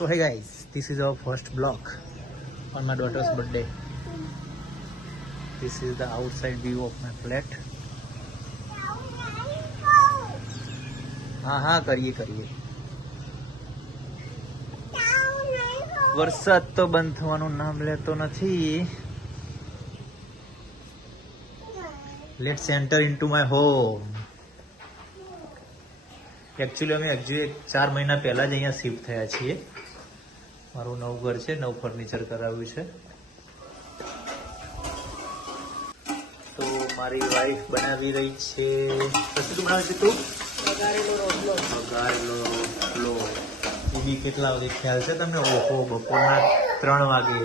So hey guys, this is our first vlog on my daughter's birthday. This is the outside view of my flat. हाँ करिए વરસાદ તો બંધ થવાનું નામ લેતો નથી. Let's enter into my home. Actually અમે 4 મહિના પહેલા જ અહીંયા શિફ્ટ થયા છીએ. મારું નવું ઘર છે, નવું ફર્નિચર કરાવ્યું છે. તો મારી વાઈફ બનાવી રહી છે. શું બનાવે છે તું? વઘારેલો રોટલો. એ બી કેટલા વાગે ખ્યાલ છે તમને? ઓહો, બપોરના 3 વાગે.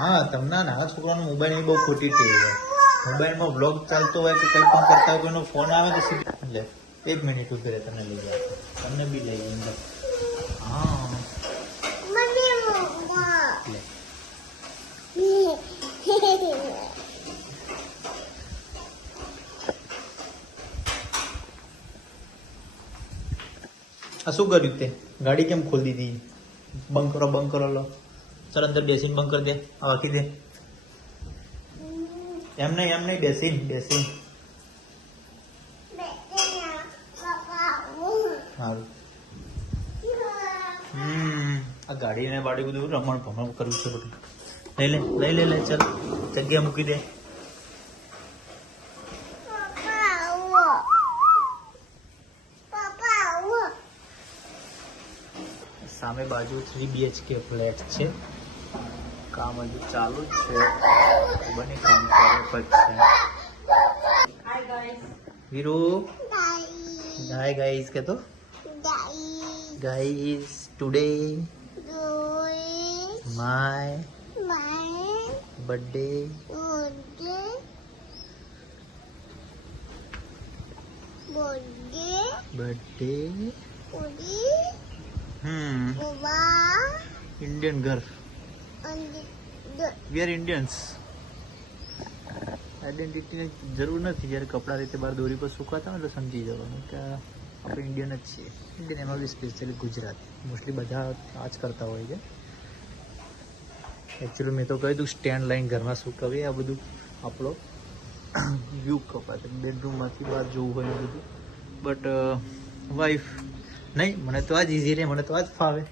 હા, તમને નાના છોકરાનો મોબાઈલની બહુ ખોટી ટેવ હોય. મોબાઈલમાં બ્લોગ ચાલતો હોય કે કંઈ પણ કરતા હોય, કોઈનો ફોન આવે તો સીધું એટલે 1 મિનિટ ઉભી રહે, તમને લઈ જાય. તમને બી લઈ જાય. હા આ શું કર્યું તે? ગાડી કેમ ખોલી દીધી? બંધ કરો લો. ચાલ અંદર બેસીને બંધ કરી દે. આ વાંકી દે. એમ નહીં બેસીને સારું. આ ગાડીને બાડી બધું રમણ ભમણ કરવું છે બધું. લઈ લે ચાલ, જગ્યા મૂકી દે. સામે બાજુ 3 BHK ફ્લેટ છે. કામ હજુ ચાલુ જ છે. બને કામ કરે પછી. વીરુ હાય ગાઈસ કે તો guys today my birthday Indian घर. We are Indians. આઈડેન્ટિટીની જરૂર નથી. જ્યારે કપડા રીતે બહાર દોરી પર સુકાતા હોય એટલે સમજી જવાનું કે આપણે ઇન્ડિયન જ છીએ. ઇન્ડિયન એમાં બી સ્પેશિયલી ગુજરાતી. મોસ્ટલી બધા આ જ કરતા હોય છે. એકચ્યુઅલી મેં તો કહ્યું હતું સ્ટેન્ડ લાઈન ઘરમાં સુકાવીએ. આ બધું આપણો વ્યૂ કપાશે. બેડરૂમમાંથી બહાર જોવું હોય બધું. બટ વાઈફ નહીં, મને તો આ જ ઇઝી રહે, મને તો આ જ ફાવે.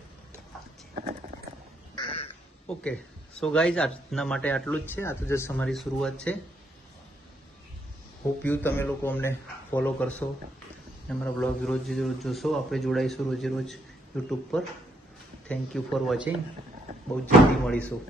ઓકે સો ગાઈઝ, આજના માટે આટલું જ છે. આ તો જસ્ટ અમારી શરૂઆત છે. હોપ યુ તમે લોકો અમને ફોલો કરશો, અમારા બ્લોગ રોજ જોશો. આપણે જોડાઈશું રોજે રોજ યુટ્યુબ પર. Thank you for watching. બહુ જલ્દી મળીશું.